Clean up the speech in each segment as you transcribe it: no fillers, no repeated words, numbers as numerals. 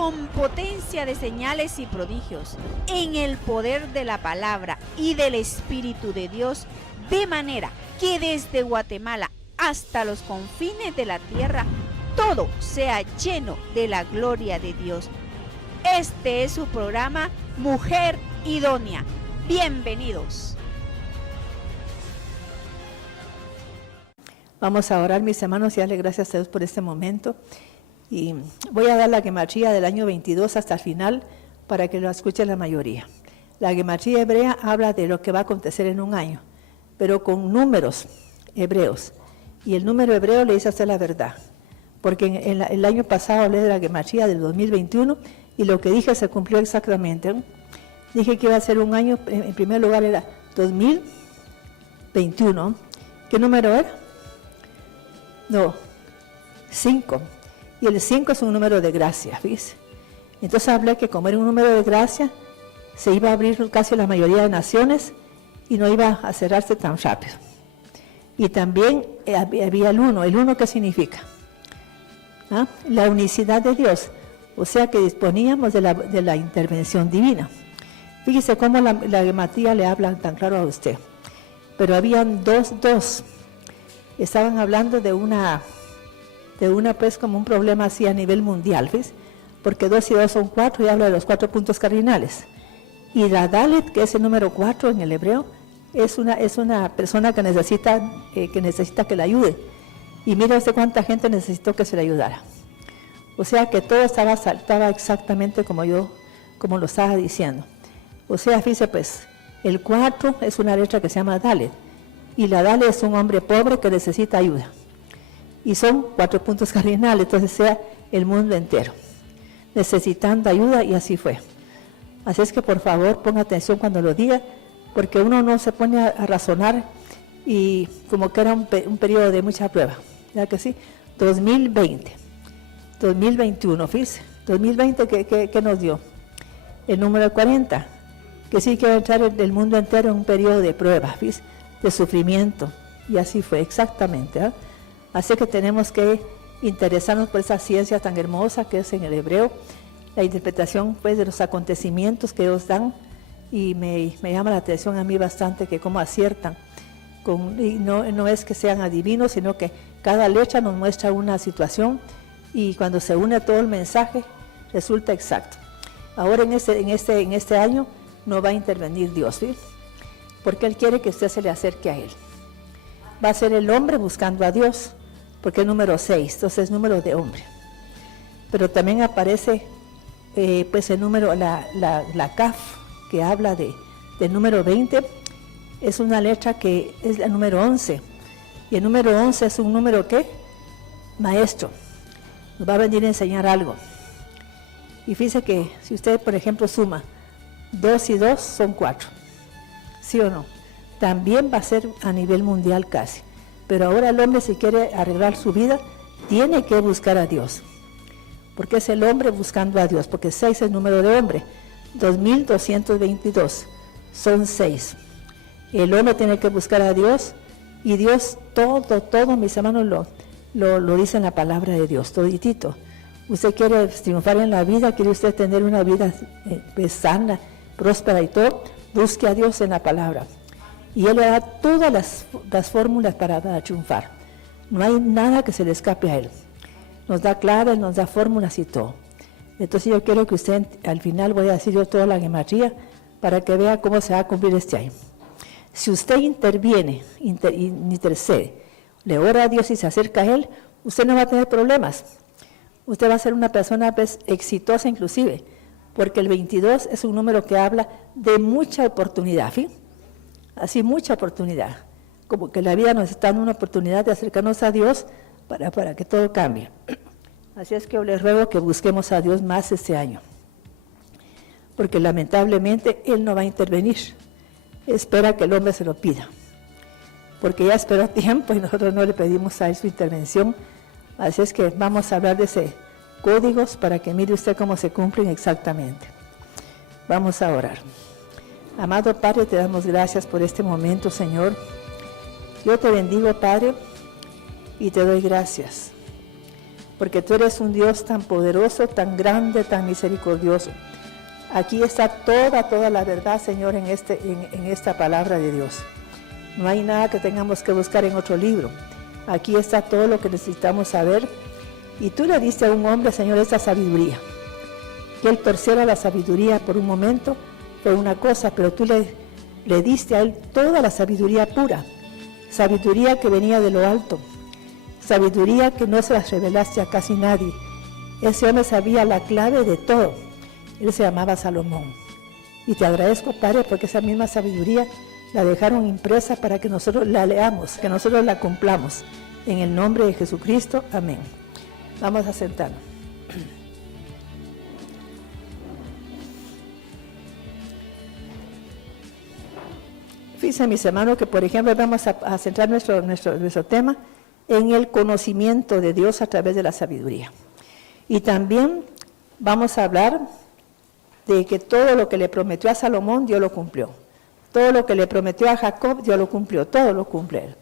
con potencia de señales y prodigios, en el poder de la palabra y del Espíritu de Dios, de manera que desde Guatemala hasta los confines de la tierra, todo sea lleno de la gloria de Dios. Este es su programa Mujer Idónea. Bienvenidos. Vamos a orar, mis hermanos, y darle gracias a Dios por este momento. Y voy a dar la gematría del año 22 hasta el final para que lo escuche la mayoría. La gematría hebrea habla de lo que va a acontecer en un año, pero con números hebreos. Y el número hebreo le dice a usted la verdad. Porque el año pasado hablé de la gematría del 2021 y lo que dije se cumplió exactamente. Dije que iba a ser un año, en primer lugar era 2021. ¿Qué número era? No, 5. Y el 5 es un número de gracia, ¿viste? Entonces hablé que como era un número de gracia, se iba a abrir casi la mayoría de naciones y no iba a cerrarse tan rápido. Y también había el 1. ¿El 1 qué significa? ¿Ah? La unicidad de Dios. O sea que disponíamos de la intervención divina. Fíjese cómo la gematría le habla tan claro a usted. Pero habían dos. Estaban hablando de una pues como un problema así a nivel mundial, ¿ves? Porque 2 y 2 son 4 y habla de los 4 puntos cardinales. Y la Dalet, que es el número 4 en el hebreo, es una persona que necesita que la ayude. Y mira usted cuánta gente necesitó que se le ayudara. O sea que todo estaba exactamente como lo estaba diciendo. O sea, fíjese pues, el 4 es una letra que se llama Dalet. Y la Dalet es un hombre pobre que necesita ayuda. Y son 4 puntos cardinales, entonces sea el mundo entero, necesitando ayuda, y así fue. Así es que por favor ponga atención cuando lo diga, porque uno no se pone a razonar y como que era un periodo de mucha prueba, ¿verdad que sí? 2021, fíjese, 2020, ¿qué nos dio? El número 40, que sí que va a entrar el mundo entero en un periodo de prueba, fíjese, de sufrimiento, y así fue exactamente, ¿eh? Así que tenemos que interesarnos por esa ciencia tan hermosa que es en el hebreo, la interpretación pues de los acontecimientos que ellos dan, y me llama la atención a mí bastante que cómo aciertan, y no es que sean adivinos, sino que cada letra nos muestra una situación y cuando se une todo el mensaje resulta exacto. Ahora en este año no va a intervenir Dios, ¿sí? Porque Él quiere que usted se le acerque a Él. Va a ser el hombre buscando a Dios, porque es número 6, entonces es número de hombre. Pero también aparece pues el número, la Kaf, que habla del número 20, es una letra que es el número 11. Y el número 11 es un número ¿qué? Maestro. Nos va a venir a enseñar algo. Y fíjese que si usted, por ejemplo, suma 2 y 2 son 4. ¿Sí o no? También va a ser a nivel mundial casi. Pero ahora el hombre, si quiere arreglar su vida, tiene que buscar a Dios. Porque es el hombre buscando a Dios, porque 6 es el número de hombre. 2222 son 6. El hombre tiene que buscar a Dios, y Dios todo, mis hermanos, lo dice en la palabra de Dios, toditito. Usted quiere triunfar en la vida, quiere usted tener una vida sana, próspera y todo, busque a Dios en la palabra. Y Él le da todas las fórmulas para triunfar. No hay nada que se le escape a Él. Nos da claves, nos da fórmulas y todo. Entonces yo quiero que usted, al final voy a decir yo toda la gematría, para que vea cómo se va a cumplir este año. Si usted interviene, intercede, le ora a Dios y se acerca a Él, usted no va a tener problemas. Usted va a ser una persona pues, exitosa inclusive, porque el 22 es un número que habla de mucha oportunidad, ¿sí? Así, mucha oportunidad, como que la vida nos está dando una oportunidad de acercarnos a Dios para que todo cambie. Así es que yo les ruego que busquemos a Dios más este año, porque lamentablemente Él no va a intervenir, espera que el hombre se lo pida, porque ya esperó tiempo y nosotros no le pedimos a Él su intervención. Así es que vamos a hablar de ese códigos para que mire usted cómo se cumplen exactamente. Vamos a orar. Amado Padre, te damos gracias por este momento, Señor. Yo te bendigo, Padre, y te doy gracias. porque tú eres un Dios tan poderoso, tan grande, tan misericordioso. Aquí está toda la verdad, Señor, en esta palabra de Dios. No hay nada que tengamos que buscar en otro libro. Aquí está todo lo que necesitamos saber. Y tú le diste a un hombre, Señor, esta sabiduría. Que él torciera la sabiduría por un momento fue una cosa, pero tú le diste a él toda la sabiduría pura. Sabiduría que venía de lo alto. Sabiduría que no se las revelaste a casi nadie. Ese hombre sabía la clave de todo. Él se llamaba Salomón. Y te agradezco, Padre, porque esa misma sabiduría la dejaron impresa para que nosotros la leamos, que nosotros la cumplamos. En el nombre de Jesucristo, amén. Vamos a sentarnos. Fíjense, mis hermanos, que por ejemplo vamos a centrar nuestro tema en el conocimiento de Dios a través de la sabiduría. Y también vamos a hablar de que todo lo que le prometió a Salomón, Dios lo cumplió. Todo lo que le prometió a Jacob, Dios lo cumplió, todo lo cumple él.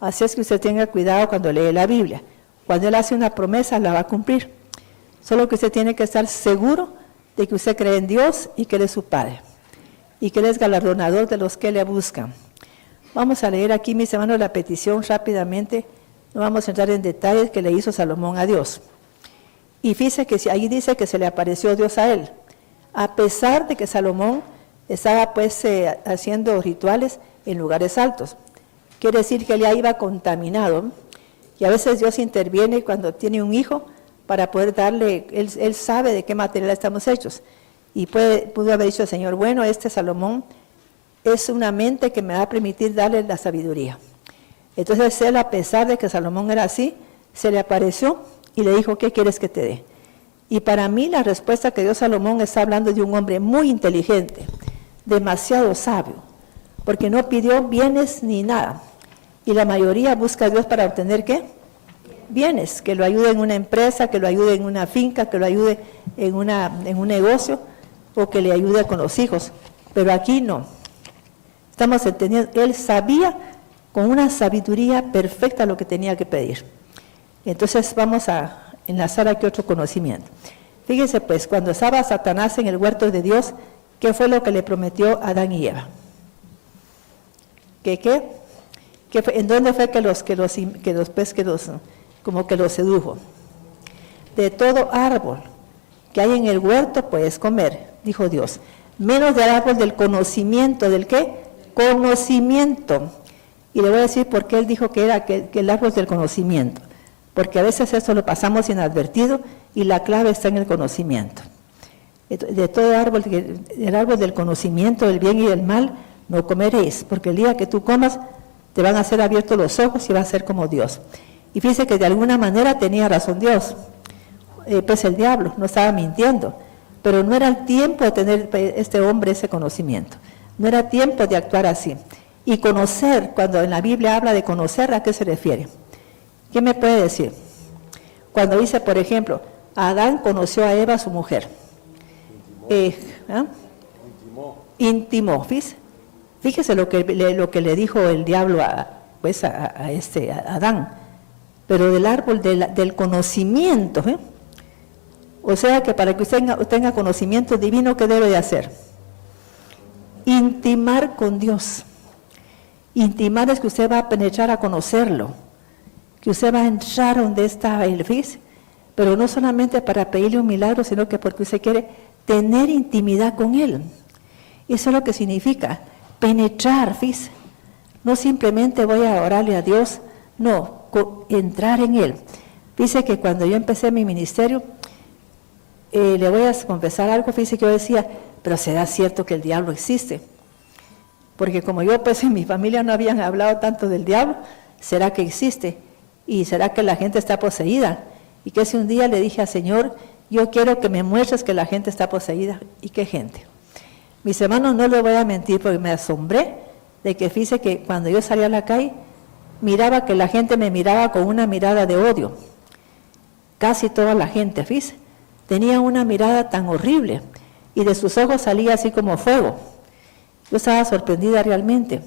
Así es que usted tenga cuidado cuando lee la Biblia. Cuando él hace una promesa, la va a cumplir. Solo que usted tiene que estar seguro de que usted cree en Dios y que Él es su Padre. Y que Él es galardonador de los que le buscan. Vamos a leer aquí, mis hermanos, la petición rápidamente. No vamos a entrar en detalles que le hizo Salomón a Dios. Y fíjese que ahí dice que se le apareció Dios a él. A pesar de que Salomón estaba haciendo rituales en lugares altos. Quiere decir que él ya iba contaminado. Y a veces Dios interviene cuando tiene un hijo para poder darle, él sabe de qué material estamos hechos. Y pudo haber dicho el Señor, bueno, Salomón es una mente que me va a permitir darle la sabiduría. Entonces él, a pesar de que Salomón era así, se le apareció y le dijo, ¿qué quieres que te dé? Y para mí la respuesta que dio Salomón está hablando de un hombre muy inteligente, demasiado sabio, porque no pidió bienes ni nada. Y la mayoría busca a Dios para obtener ¿qué? Bienes, que lo ayude en una empresa, que lo ayude en una finca, que lo ayude en un negocio, o que le ayude con los hijos. Pero aquí no. Estamos entendiendo, él sabía con una sabiduría perfecta lo que tenía que pedir. Entonces vamos a enlazar aquí otro conocimiento. Fíjense pues, cuando estaba Satanás en el huerto de Dios, ¿qué fue lo que le prometió a Adán y Eva? ¿Qué fue? ¿En dónde fue que los sedujo? De todo árbol que hay en el huerto puedes comer, dijo Dios, menos del árbol del conocimiento. ¿Del qué? Conocimiento. Y le voy a decir por qué él dijo que era que el árbol del conocimiento. Porque a veces eso lo pasamos inadvertido y la clave está en el conocimiento. De todo árbol, el árbol del conocimiento del bien y del mal, no comeréis, porque el día que tú comas te van a ser abiertos los ojos y vas a ser como Dios. Y fíjese que de alguna manera tenía razón Dios, pues el diablo no estaba mintiendo, pero no era el tiempo de tener este hombre ese conocimiento, no era tiempo de actuar así. Y conocer, cuando en la Biblia habla de conocer, ¿a qué se refiere? ¿Qué me puede decir? Cuando dice, por ejemplo, Adán conoció a Eva, su mujer. Intimó. Fíjese lo que le dijo el diablo a Adán. Pero del árbol del conocimiento. O sea que para que usted tenga conocimiento divino, ¿qué debe de hacer? Intimar con Dios. Intimar es que usted va a penetrar a conocerlo. Que usted va a entrar donde está el fis, pero no solamente para pedirle un milagro, sino que porque usted quiere tener intimidad con Él. Eso es lo que significa penetrar, fis. No simplemente voy a orarle a Dios, no, entrar en Él. Dice que cuando yo empecé mi ministerio, le voy a confesar algo, fíjese que yo decía, pero ¿será cierto que el diablo existe? Porque como yo pues en mi familia no habían hablado tanto del diablo, ¿será que existe? ¿Y será que la gente está poseída? Y que si un día le dije al Señor, yo quiero que me muestres que la gente está poseída. ¿Y qué gente? Mis hermanos, no les voy a mentir porque me asombré de que fíjese que cuando yo salía a la calle, miraba que la gente me miraba con una mirada de odio. Casi toda la gente, fíjese, tenía una mirada tan horrible y de sus ojos salía así como fuego. Yo estaba sorprendida realmente.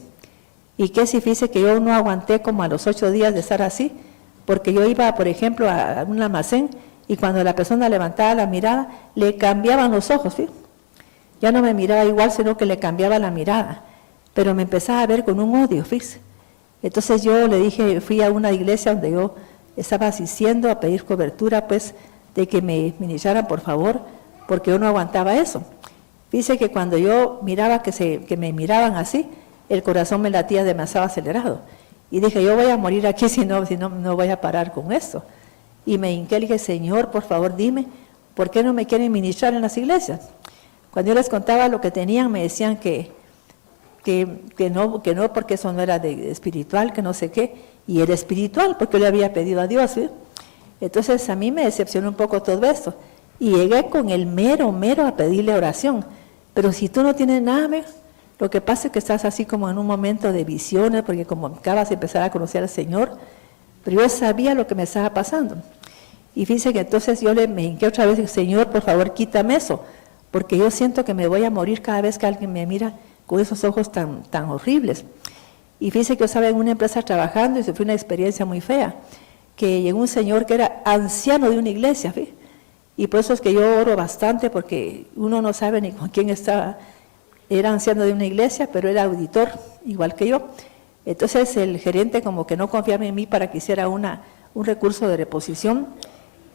Y que si fíjese que yo no aguanté como a los 8 días de estar así, porque yo iba, por ejemplo, a un almacén y cuando la persona levantaba la mirada, le cambiaban los ojos, ¿sí? Ya no me miraba igual, sino que le cambiaba la mirada, pero me empezaba a ver con un odio, fíjese. Entonces yo le dije, fui a una iglesia donde yo estaba asistiendo a pedir cobertura, pues, de que me ministraran, por favor, porque yo no aguantaba eso. Dice que cuando yo miraba que me miraban así, el corazón me latía demasiado acelerado. Y dije, yo voy a morir aquí si no voy a parar con esto. Y me hinqué y dije, Señor, por favor, dime, ¿por qué no me quieren ministrar en las iglesias? Cuando yo les contaba lo que tenían, me decían que no, porque eso no era de espiritual, que no sé qué, y era espiritual, porque yo le había pedido a Dios, ¿sí? Entonces a mí me decepcionó un poco todo esto, y llegué con el mero a pedirle oración, pero si tú no tienes nada, lo que pasa es que estás así como en un momento de visiones, porque como acabas de empezar a conocer al Señor, pero yo sabía lo que me estaba pasando, y fíjense que entonces yo me hinqué otra vez, y dije, Señor, por favor, quítame eso, porque yo siento que me voy a morir cada vez que alguien me mira con esos ojos tan horribles. Y fíjense que yo estaba en una empresa trabajando y fue una experiencia muy fea, que llegó un señor que era anciano de una iglesia, ¿sí? Y por eso es que yo oro bastante, porque uno no sabe ni con quién estaba. Era anciano de una iglesia, pero era auditor, igual que yo. Entonces el gerente como que no confiaba en mí para que hiciera un recurso de reposición,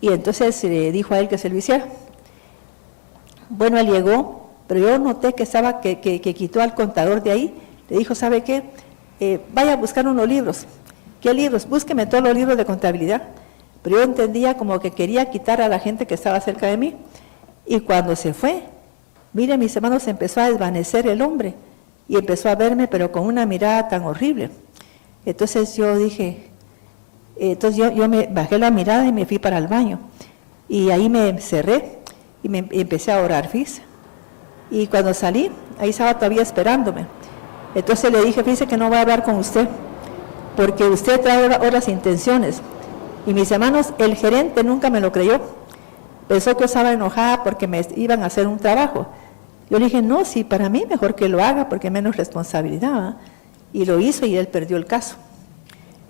y entonces le dijo a él que se lo hiciera. Bueno, él llegó, pero yo noté que quitó al contador de ahí, le dijo, ¿sabe qué? Vaya a buscar unos libros. ¿Qué libros? Búsqueme todos los libros de contabilidad. Pero yo entendía como que quería quitar a la gente que estaba cerca de mí. Y cuando se fue, mire, mis hermanos, empezó a desvanecer el hombre y empezó a verme, pero con una mirada tan horrible. Entonces yo dije, yo me bajé la mirada y me fui para el baño. Y ahí me cerré y empecé a orar, fíjese. Y cuando salí, ahí estaba todavía esperándome. Entonces le dije, fíjese que no voy a hablar con usted, porque usted trae otras intenciones. Y mis hermanos, el gerente nunca me lo creyó. Pensó que yo estaba enojada porque me iban a hacer un trabajo. Yo le dije, no, sí, para mí mejor que lo haga, porque menos responsabilidad, ¿eh? Y lo hizo y él perdió el caso.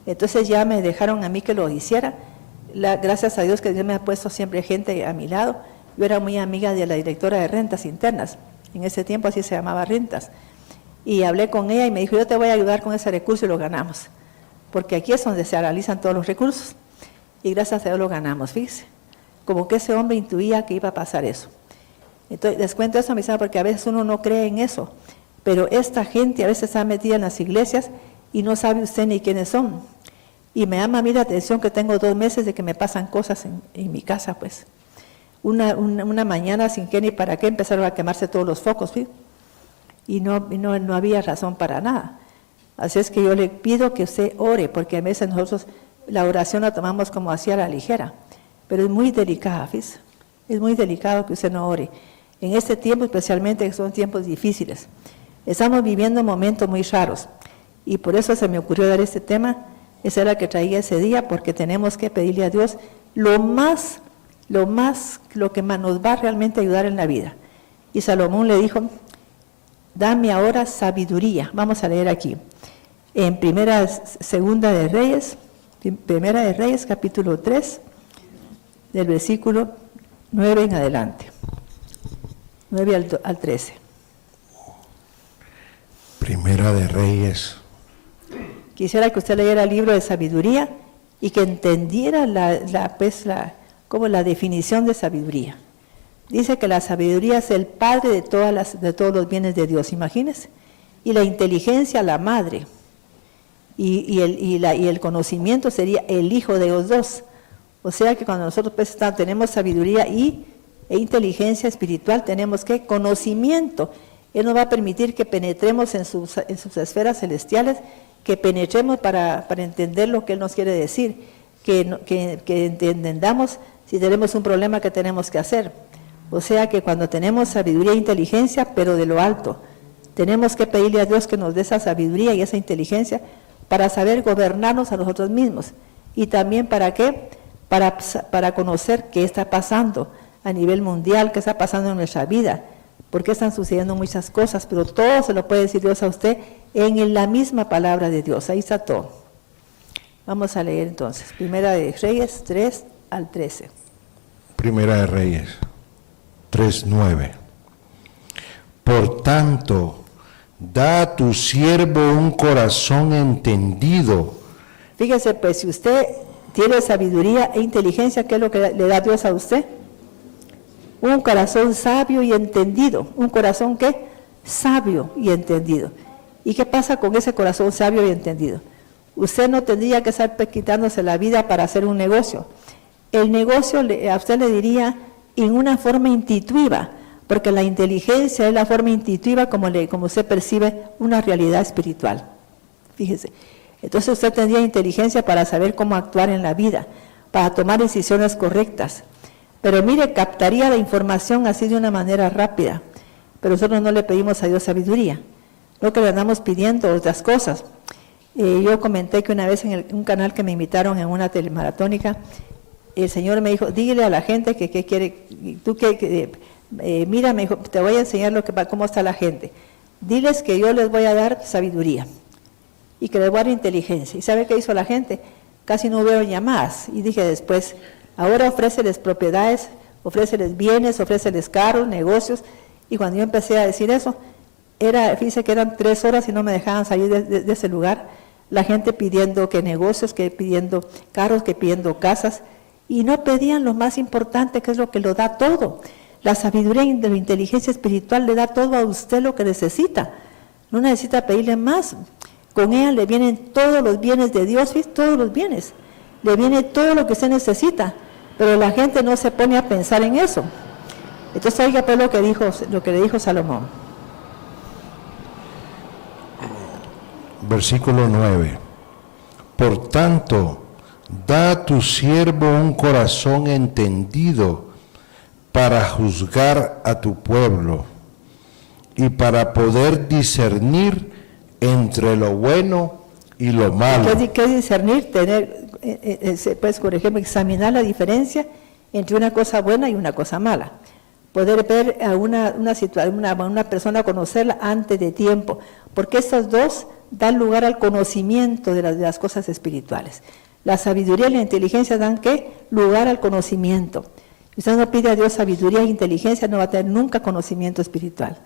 Entonces ya me dejaron a mí que lo hiciera. Gracias a Dios que Dios me ha puesto siempre gente a mi lado. Yo era muy amiga de la directora de rentas internas. En ese tiempo así se llamaba rentas. Y hablé con ella y me dijo, yo te voy a ayudar con ese recurso y lo ganamos. Porque aquí es donde se analizan todos los recursos. Y gracias a Dios lo ganamos, fíjese. Como que ese hombre intuía que iba a pasar eso. Entonces, les cuento eso, mis hermanos, porque a veces uno no cree en eso. Pero esta gente a veces está metida en las iglesias y no sabe usted ni quiénes son. Y me llama a mí la atención que tengo 2 meses de que me pasan cosas en mi casa, pues. Una mañana sin qué ni para qué empezaron a quemarse todos los focos, ¿sí? Y no había razón para nada. Así es que yo le pido que usted ore, porque a veces nosotros la oración la tomamos como así a la ligera, pero es muy delicada, ¿fíjese? Es muy delicado que usted no ore. En este tiempo especialmente, que son tiempos difíciles. Estamos viviendo momentos muy raros, y por eso se me ocurrió dar este tema. Esa era la que traía ese día, porque tenemos que pedirle a Dios lo que más nos va a realmente ayudar en la vida. Y Salomón le dijo, dame ahora sabiduría. Vamos a leer aquí, en Primera de Reyes, capítulo 3, del versículo 9 en adelante, 9 al 13. Primera de Reyes. Quisiera que usted leyera el libro de sabiduría y que entendiera como la definición de sabiduría. Dice que la sabiduría es el padre de todos los bienes de Dios, imagínense, y la inteligencia la madre, y el conocimiento sería el hijo de los dos. O sea que cuando nosotros pues, tenemos sabiduría e inteligencia espiritual, tenemos que conocimiento. Él nos va a permitir que penetremos en sus esferas celestiales, que penetremos para entender lo que Él nos quiere decir, que entendamos si tenemos un problema que tenemos que hacer. O sea que cuando tenemos sabiduría e inteligencia, pero de lo alto, tenemos que pedirle a Dios que nos dé esa sabiduría y esa inteligencia para saber gobernarnos a nosotros mismos. Y también ¿para qué? Para conocer qué está pasando a nivel mundial, qué está pasando en nuestra vida, porque están sucediendo muchas cosas, pero todo se lo puede decir Dios a usted en la misma palabra de Dios. Ahí está todo. Vamos a leer entonces, Primera de Reyes 3 al 13. Primera de Reyes 3:9. Por tanto, da a tu siervo un corazón entendido. Fíjese, pues, si usted tiene sabiduría e inteligencia, ¿qué es lo que le da Dios a usted? Un corazón sabio y entendido. ¿Un corazón qué? Sabio y entendido. ¿Y qué pasa con ese corazón sabio y entendido? Usted no tendría que estar quitándose la vida para hacer un negocio. El negocio a usted le diría en una forma intuitiva, porque la inteligencia es la forma intuitiva como usted percibe una realidad espiritual. Fíjese. Entonces usted tendría inteligencia para saber cómo actuar en la vida, para tomar decisiones correctas. Pero mire, captaría la información así de una manera rápida. Pero nosotros no le pedimos a Dios sabiduría, no que le andamos pidiendo otras cosas. Yo comenté que una vez en un canal que me invitaron en una telemaratónica, el Señor me dijo, dígale a la gente que quiere, mira, me dijo, te voy a enseñar cómo está la gente. Diles que yo les voy a dar sabiduría y que les voy a dar inteligencia. ¿Y sabe qué hizo la gente? Casi no hubieron llamadas. Y dije después, ahora ofréceles propiedades, ofréceles bienes, ofréceles carros, negocios. Y cuando yo empecé a decir eso, fíjese que eran 3 horas y no me dejaban salir de ese lugar. La gente pidiendo que negocios, que pidiendo carros, que pidiendo casas. Y no pedían lo más importante, que es lo que lo da todo. La sabiduría de la inteligencia espiritual le da todo a usted lo que necesita. No necesita pedirle más. Con ella le vienen todos los bienes de Dios, ¿sí? Todos los bienes. Le viene todo lo que usted necesita. Pero la gente no se pone a pensar en eso. Entonces oiga pues lo que le dijo Salomón. Versículo 9. Por tanto, da a tu siervo un corazón entendido para juzgar a tu pueblo y para poder discernir entre lo bueno y lo malo. ¿Qué discernir? Pues, por ejemplo, examinar la diferencia entre una cosa buena y una cosa mala. Poder ver a una persona, conocerla antes de tiempo, porque estos dos dan lugar al conocimiento de las cosas espirituales. La sabiduría y la inteligencia dan ¿qué? Lugar al conocimiento. Si usted no pide a Dios sabiduría e inteligencia, no va a tener nunca conocimiento espiritual,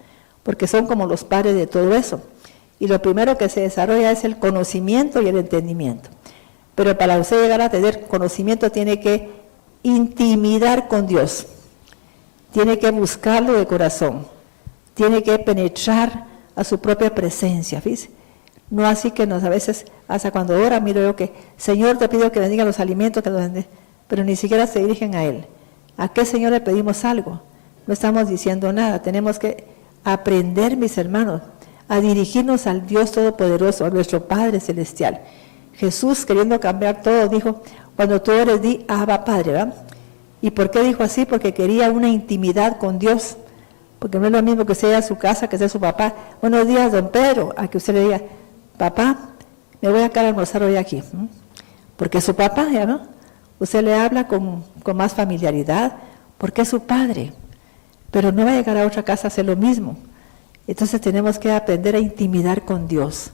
porque son como los padres de todo eso. Y lo primero que se desarrolla es el conocimiento y el entendimiento. Pero para usted llegar a tener conocimiento tiene que intimidar con Dios, tiene que buscarlo de corazón, tiene que penetrar a su propia presencia, ¿fíjese? No así que a veces, hasta cuando ora, miro yo que, Señor, te pido que bendiga los alimentos, pero ni siquiera se dirigen a Él. ¿A qué Señor le pedimos algo? No estamos diciendo nada. Tenemos que aprender, mis hermanos, a dirigirnos al Dios Todopoderoso, a nuestro Padre Celestial. Jesús, queriendo cambiar todo, dijo, cuando tú ores, di, Abba Padre, ¿verdad? ¿Y por qué dijo así? Porque quería una intimidad con Dios. Porque no es lo mismo que sea su casa, que sea su papá. Buenos días, don Pedro, a que usted le diga, papá, me voy a quedar a almorzar hoy aquí. Porque es su papá, ¿ya no? Usted le habla con más familiaridad, porque es su padre. Pero no va a llegar a otra casa a hacer lo mismo. Entonces tenemos que aprender a intimidar con Dios.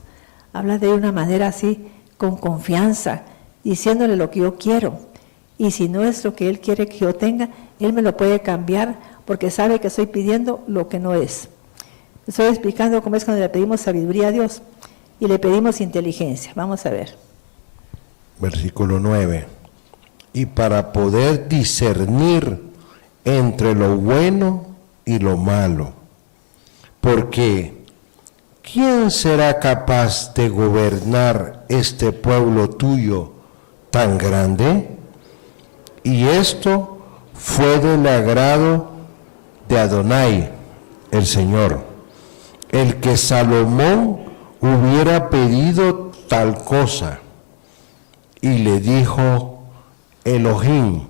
Habla de una manera así, con confianza, diciéndole lo que yo quiero. Y si no es lo que Él quiere que yo tenga, Él me lo puede cambiar, porque sabe que estoy pidiendo lo que no es. Estoy explicando cómo es cuando le pedimos sabiduría a Dios y le pedimos inteligencia. Vamos a ver. Versículo 9. Y para poder discernir entre lo bueno y lo malo. Porque ¿quién será capaz de gobernar este pueblo tuyo tan grande? Y esto fue del agrado de Adonai, el Señor, el que Salomón hubiera pedido tal cosa. Y le dijo Elohim,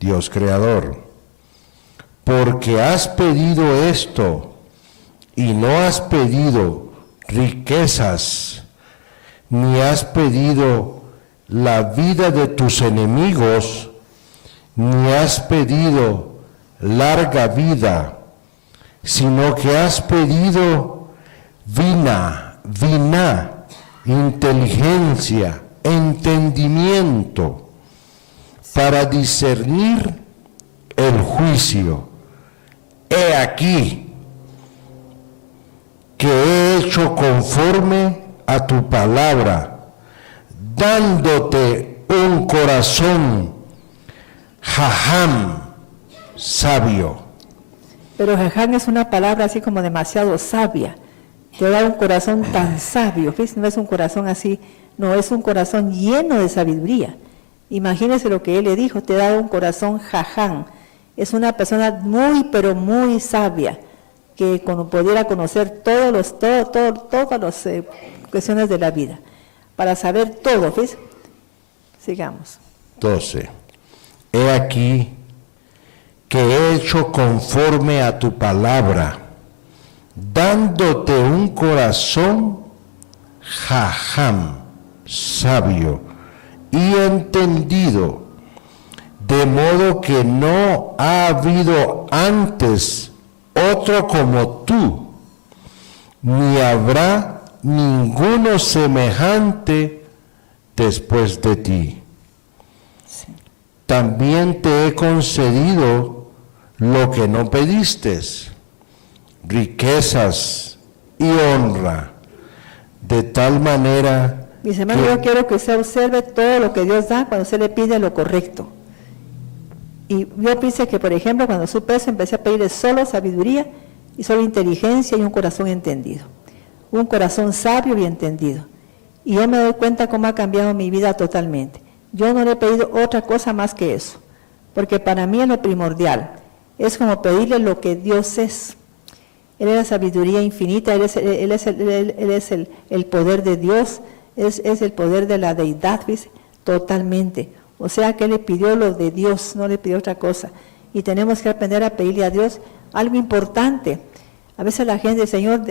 Dios creador, porque has pedido esto y no has pedido riquezas, ni has pedido la vida de tus enemigos, ni has pedido larga vida, sino que has pedido vina, inteligencia, entendimiento para discernir el juicio. He aquí que he hecho conforme a tu palabra, dándote un corazón jajam, sabio. Pero jajam es una palabra así como demasiado sabia. Te da un corazón tan sabio. ¿Ves? No es un corazón así, no, es un corazón lleno de sabiduría. Imagínese lo que él le dijo, te da un corazón jajam. Es una persona muy, pero muy sabia, que pudiera conocer todas las cuestiones de la vida, para saber todo. ¿Ves? Sigamos. 12. He aquí que he hecho conforme a tu palabra, dándote un corazón jajam, sabio y entendido, de modo que no ha habido antes otro como tú, ni habrá ninguno semejante después de ti. Sí. También te he concedido lo que no pediste, riquezas y honra, de tal manera. Mis hermanos, yo quiero que usted observe todo lo que Dios da cuando usted le pide lo correcto. Y yo pensé que, por ejemplo, cuando supe eso, empecé a pedirle solo sabiduría y solo inteligencia y un corazón entendido. Un corazón sabio y entendido. Y yo me doy cuenta cómo ha cambiado mi vida totalmente. Yo no le he pedido otra cosa más que eso, porque para mí es lo primordial. Es como pedirle lo que Dios es. Él es la sabiduría infinita, Él es el poder de Dios, es el poder de la deidad, ¿ves? Totalmente. O sea que Él le pidió lo de Dios, no le pidió otra cosa. Y tenemos que aprender a pedirle a Dios algo importante. A veces la gente, Señor,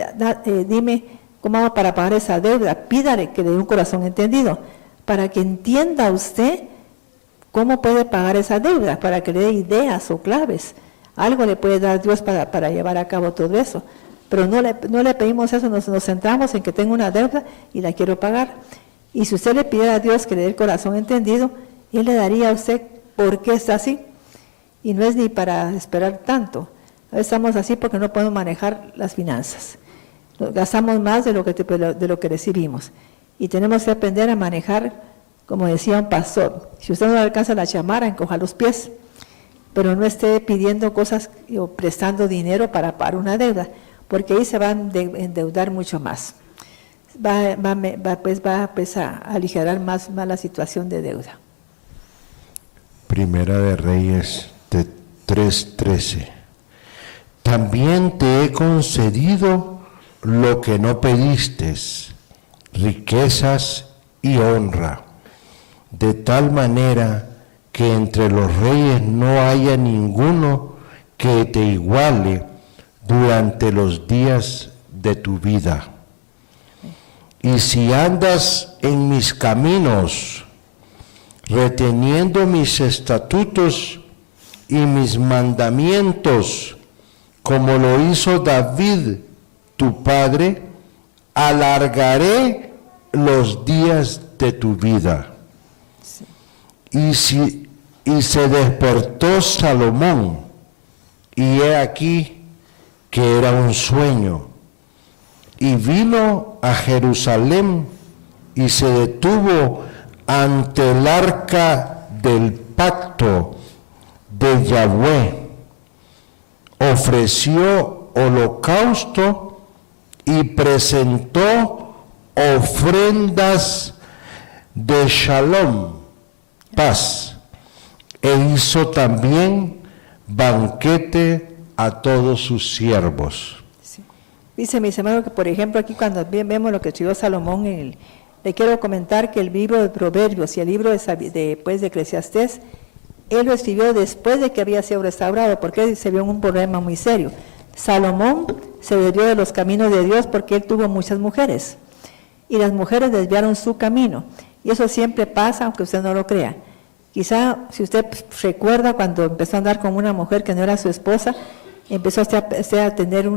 dime cómo hago para pagar esa deuda. Pídale que le dé un corazón entendido, para que entienda usted cómo puede pagar esa deuda, para que le dé ideas o claves. Algo le puede dar Dios para llevar a cabo todo eso. Pero no le pedimos eso, nos centramos en que tengo una deuda y la quiero pagar. Y si usted le pidiera a Dios que le dé el corazón entendido, Él le daría a usted por qué está así. Y no es ni para esperar tanto. A veces estamos así porque no podemos manejar las finanzas. Gastamos más de lo que recibimos. Y tenemos que aprender a manejar, como decía un pastor, si usted no le alcanza la chamarra, encoja los pies. Pero no esté pidiendo cosas o prestando dinero para pagar una deuda, porque ahí se va a endeudar mucho más. Va a aligerar más la situación de deuda. Primera de Reyes 3:13. También te he concedido lo que no pediste, riquezas y honra, de tal manera que entre los reyes no haya ninguno que te iguale durante los días de tu vida. Y si andas en mis caminos, reteniendo mis estatutos y mis mandamientos, como lo hizo David, tu padre, alargaré los días de tu vida. Sí. Y se despertó Salomón, y he aquí que era un sueño, y vino a Jerusalén y se detuvo ante el arca del pacto de Yahweh, ofreció holocausto y presentó ofrendas de shalom, paz, e hizo también banquete a todos sus siervos. Sí. Dice mis hermanos que, por ejemplo, aquí cuando vemos lo que escribió Salomón, le quiero comentar que el libro de Proverbios y el libro de Eclesiastés, él lo escribió después de que había sido restaurado, porque se vio un problema muy serio. Salomón se desvió de los caminos de Dios porque él tuvo muchas mujeres, y las mujeres desviaron su camino, y eso siempre pasa, aunque usted no lo crea. Quizá, si usted recuerda, cuando empezó a andar con una mujer que no era su esposa, empezó a tener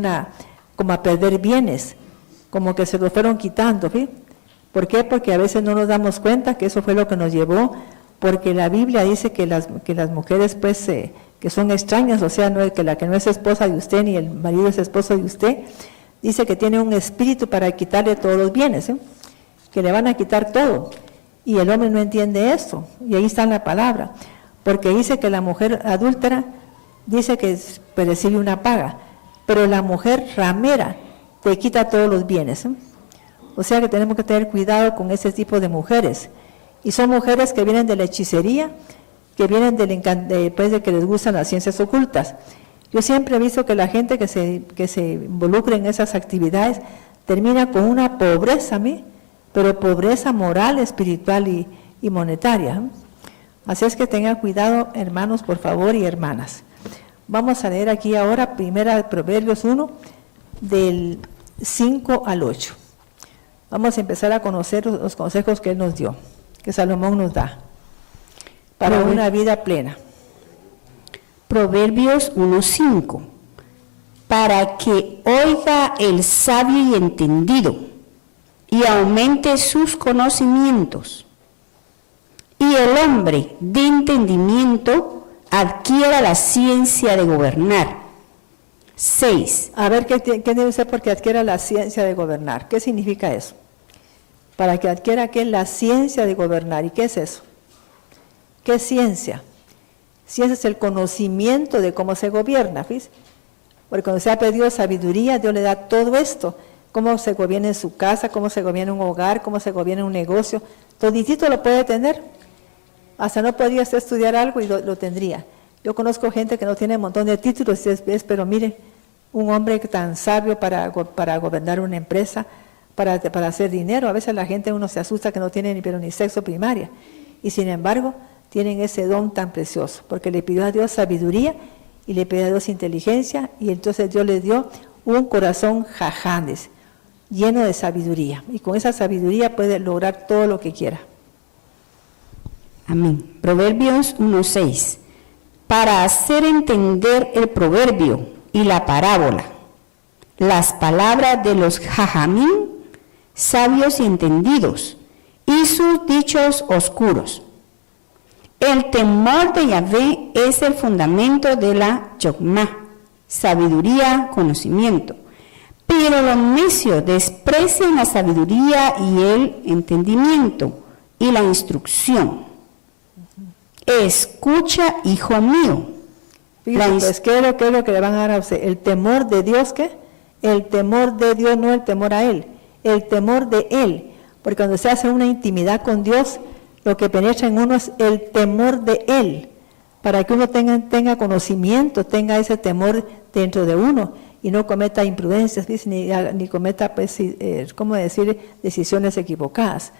como a perder bienes, como que se lo fueron quitando, ¿sí? ¿Por qué? Porque a veces no nos damos cuenta que eso fue lo que nos llevó, porque la Biblia dice que las mujeres pues que son extrañas, o sea, que la que no es esposa de usted ni el marido es esposo de usted, dice que tiene un espíritu para quitarle todos los bienes, que le van a quitar todo. Y el hombre no entiende esto, y ahí está en la palabra, porque dice que la mujer adúltera dice que recibe una paga, pero la mujer ramera te quita todos los bienes. O sea que tenemos que tener cuidado con ese tipo de mujeres. Y son mujeres que vienen de la hechicería, que vienen después de que les gustan las ciencias ocultas. Yo siempre he visto que la gente que se involucra en esas actividades termina con una pobreza, pero pobreza moral, espiritual y monetaria. Así es que tengan cuidado, hermanos, por favor, y hermanas. Vamos a leer aquí ahora, primera Proverbios 1, del 5 al 8. Vamos a empezar a conocer los consejos que él nos dio, que Salomón nos da, para una vida plena. Proverbios 1:5. Para que oiga el sabio y entendido, y aumente sus conocimientos, y el hombre de entendimiento adquiera la ciencia de gobernar. 6. A ver, ¿qué debe ser porque adquiera la ciencia de gobernar? ¿Qué significa eso? Para que adquiera ¿qué? La ciencia de gobernar. ¿Y qué es eso? ¿Qué es ciencia? Ciencia es el conocimiento de cómo se gobierna, ¿ves? Porque cuando se ha pedido sabiduría, Dios le da todo esto. Cómo se gobierna en su casa, cómo se gobierna un hogar, cómo se gobierna un negocio. Toditito lo puede tener. Hasta no podría usted estudiar algo y lo tendría. Yo conozco gente que no tiene un montón de títulos, pero mire, un hombre tan sabio para gobernar una empresa, para hacer dinero. A veces la gente, uno se asusta que no tiene ni sexo primaria. Y sin embargo, tienen ese don tan precioso, porque le pidió a Dios sabiduría y le pidió a Dios inteligencia, y entonces Dios le dio un corazón jajanes, lleno de sabiduría. Y con esa sabiduría puede lograr todo lo que quiera. Amén. Proverbios 1:6. Para hacer entender el proverbio y la parábola, las palabras de los jajamín, sabios y entendidos, y sus dichos oscuros. El temor de Yahvé es el fundamento de la yogma, sabiduría, conocimiento. Pero los necios desprecian la sabiduría y el entendimiento y la instrucción. Escucha, hijo mío. Fíjate, pues, ¿qué es lo que le van a dar a usted? El temor de Dios, ¿qué? El temor de Dios, no el temor a Él, el temor de Él. Porque cuando se hace una intimidad con Dios, lo que penetra en uno es el temor de Él, para que uno tenga conocimiento, tenga ese temor dentro de uno y no cometa imprudencias, ni cometa, pues, ¿cómo decir?, decisiones equivocadas.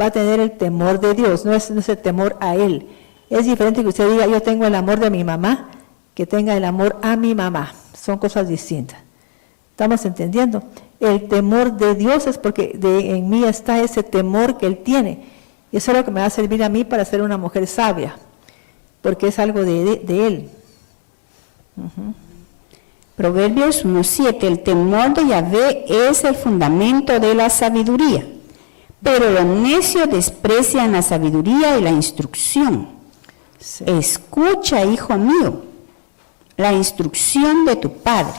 Va a tener el temor de Dios, no es el temor a Él. Es diferente que usted diga, yo tengo el amor de mi mamá, que tenga el amor a mi mamá. Son cosas distintas. ¿Estamos entendiendo? El temor de Dios es porque en mí está ese temor que Él tiene. Y eso es lo que me va a servir a mí para ser una mujer sabia, porque es algo de Él. Proverbios 1:7. El temor de Yahvé es el fundamento de la sabiduría, pero los necios desprecian la sabiduría y la instrucción. Sí. Escucha, hijo mío, la instrucción de tu padre,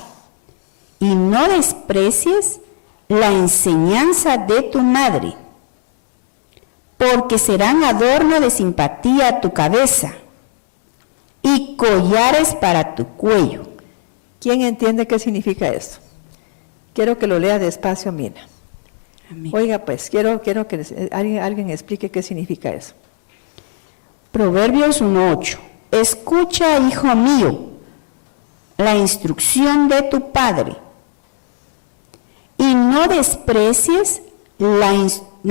y no desprecies la enseñanza de tu madre, porque serán adorno de simpatía a tu cabeza y collares para tu cuello. ¿Quién entiende qué significa esto? Quiero que lo lea despacio, mira. Amén. Oiga, pues, quiero que alguien explique qué significa eso. Proverbios 1:8. Escucha, hijo mío, la instrucción de tu padre, y no desprecies la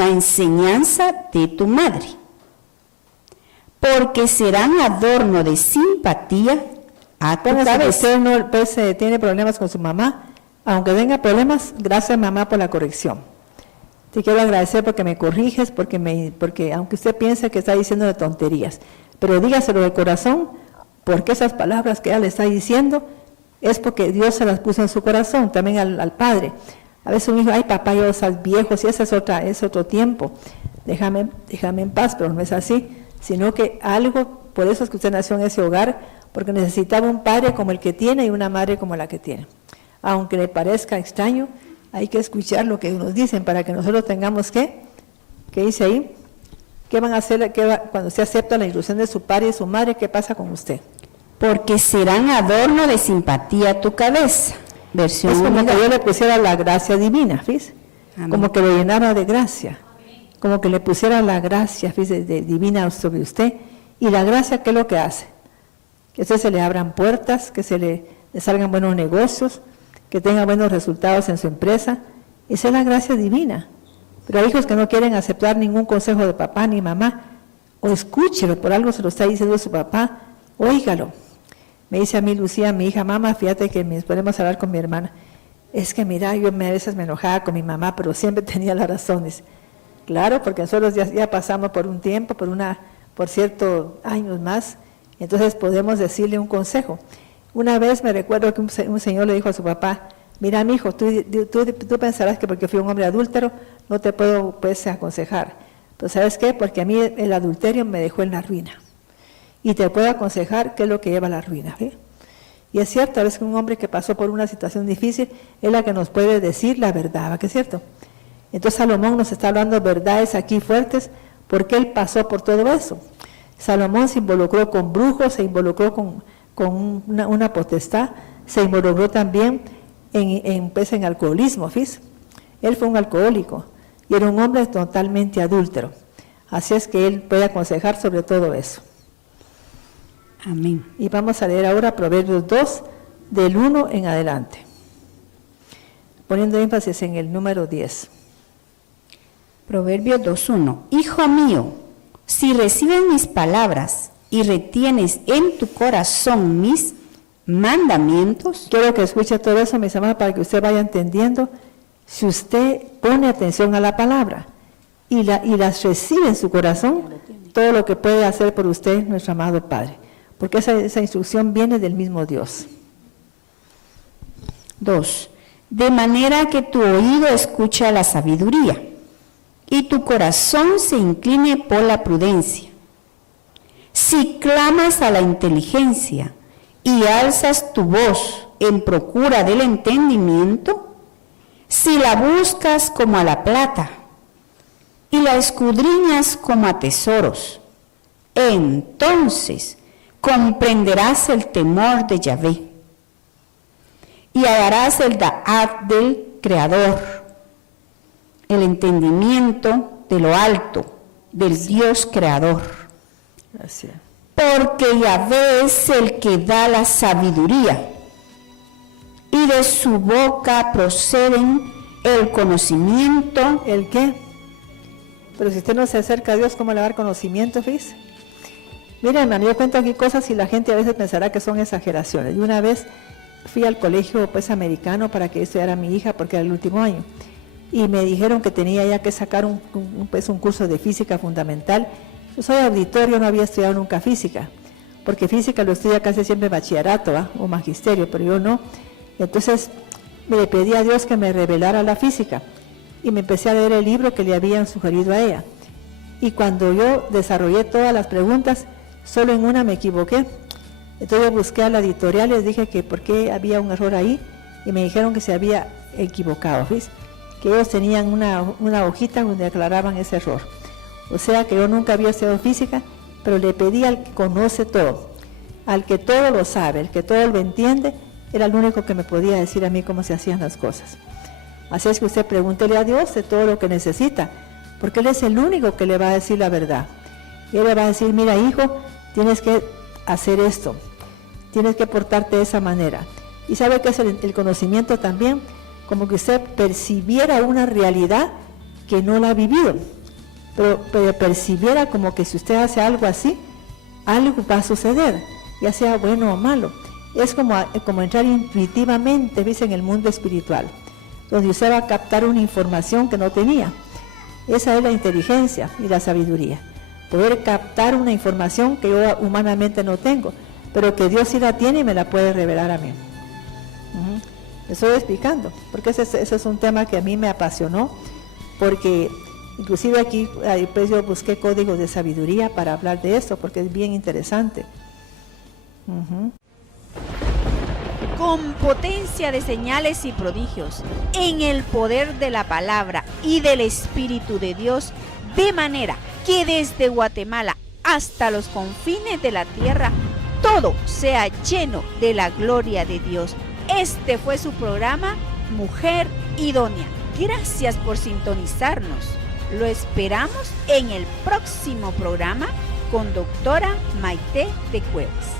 enseñanza de tu madre, porque serán adorno de simpatía a tu cabeza. Si usted no tiene problemas con su mamá, aunque tenga problemas, gracias mamá por la corrección. Te quiero agradecer porque me corriges, porque aunque usted piense que está diciendo de tonterías, pero dígaselo de corazón, porque esas palabras que ella le está diciendo es porque Dios se las puso en su corazón, también al Padre. A veces un hijo, ay papá, ya estás viejo, si ese es otro tiempo, déjame en paz, pero no es así, sino que algo, por eso es que usted nació en ese hogar, porque necesitaba un padre como el que tiene y una madre como la que tiene. Aunque le parezca extraño, hay que escuchar lo que nos dicen para que nosotros tengamos ¿qué dice ahí? ¿Qué van a hacer cuando usted acepta la ilusión de su padre y su madre? ¿Qué pasa con usted? Porque serán adorno de simpatía a tu cabeza. Versión Es como Unida. que yo le pusiera la gracia divina, ¿fíjese? Amén. Como que lo llenara de gracia. Como que le pusiera la gracia, fíjese, divina sobre usted. Y la gracia, ¿qué es lo que hace? Que a usted se le abran puertas, que se le salgan buenos negocios, que tenga buenos resultados en su empresa. Esa es la gracia divina. Pero hay hijos que no quieren aceptar ningún consejo de papá ni mamá. O escúchelo, por algo se lo está diciendo su papá, óigalo. Me dice a mí Lucía, mi hija, mamá, fíjate que podemos hablar con mi hermana. Es que mira, yo a veces me enojaba con mi mamá, pero siempre tenía las razones. Claro, porque nosotros ya pasamos por un tiempo, por ciertos años más, entonces podemos decirle un consejo. Una vez me recuerdo que un señor le dijo a su papá, mira, mi hijo, tú pensarás que porque fui un hombre adúltero no te puedo aconsejar. Pero ¿sabes qué? Porque a mí el adulterio me dejó en la ruina. Y te puedo aconsejar qué es lo que lleva a la ruina. ¿Ve? Y es cierto, a veces un hombre que pasó por una situación difícil es la que nos puede decir la verdad, ¿va que es cierto? Entonces Salomón nos está hablando verdades aquí fuertes porque él pasó por todo eso. Salomón se involucró con brujos, se involucró con una potestad, se involucró también en alcoholismo, ¿fíjese? Él fue un alcohólico y era un hombre totalmente adúltero. Así es que él puede aconsejar sobre todo eso. Amén. Y vamos a leer ahora Proverbios 2, del 1 en adelante, poniendo énfasis en el número 10. Proverbios 2:1. Hijo mío, si recibes mis palabras y retienes en tu corazón mis mandamientos. Quiero que escuche todo eso, mis amados, para que usted vaya entendiendo. Si usted pone atención a la palabra y las recibe en su corazón, todo lo que puede hacer por usted nuestro amado Padre. Porque esa instrucción viene del mismo Dios. 2. De manera que tu oído escucha la sabiduría y tu corazón se incline por la prudencia. Si clamas a la inteligencia y alzas tu voz en procura del entendimiento, si la buscas como a la plata y la escudriñas como a tesoros, entonces comprenderás el temor de Yahvé y hallarás el da'at del Creador, el entendimiento de lo alto, del Dios Creador. Así es. Porque Yahvé es el que da la sabiduría, y de su boca proceden el conocimiento. ¿El qué? Pero si usted no se acerca a Dios, ¿cómo le va a dar conocimiento, fíjese? Mira, hermano, yo cuento aquí cosas y la gente a veces pensará que son exageraciones. Y una vez fui al colegio americano para que estudiara mi hija porque era el último año. Y me dijeron que tenía ya que sacar un curso de física fundamental. Yo soy auditorio, no había estudiado nunca física, porque física lo estudia casi siempre bachillerato o magisterio, pero yo no. Entonces le pedí a Dios que me revelara la física y me empecé a leer el libro que le habían sugerido a ella. Y cuando yo desarrollé todas las preguntas, solo en una me equivoqué. Entonces busqué a la editorial y les dije que por qué había un error ahí y me dijeron que se había equivocado, ¿ves? Que ellos tenían una hojita donde aclaraban ese error. O sea que yo nunca había estudiado física, pero le pedí al que conoce todo, al que todo lo sabe, el que todo lo entiende, era el único que me podía decir a mí cómo se hacían las cosas. Así es que usted pregúntele a Dios de todo lo que necesita, porque Él es el único que le va a decir la verdad. Y Él le va a decir, mira hijo, tienes que hacer esto, tienes que portarte de esa manera. Y sabe que es el conocimiento también, como que usted percibiera una realidad que no la ha vivido, pero percibiera como que si usted hace algo así, algo va a suceder, ya sea bueno o malo. Es como entrar intuitivamente, ¿ves? En el mundo espiritual, donde usted va a captar una información que no tenía. Esa es la inteligencia y la sabiduría. Poder captar una información que yo humanamente no tengo, pero que Dios sí la tiene y me la puede revelar a mí. Estoy explicando, porque ese es un tema que a mí me apasionó, porque inclusive aquí pues yo busqué códigos de sabiduría para hablar de esto, porque es bien interesante. Con potencia de señales y prodigios, en el poder de la palabra y del Espíritu de Dios, de manera que desde Guatemala hasta los confines de la tierra, todo sea lleno de la gloria de Dios. Este fue su programa Mujer Idónea. Gracias por sintonizarnos. Lo esperamos en el próximo programa con doctora Maite de Cuevas.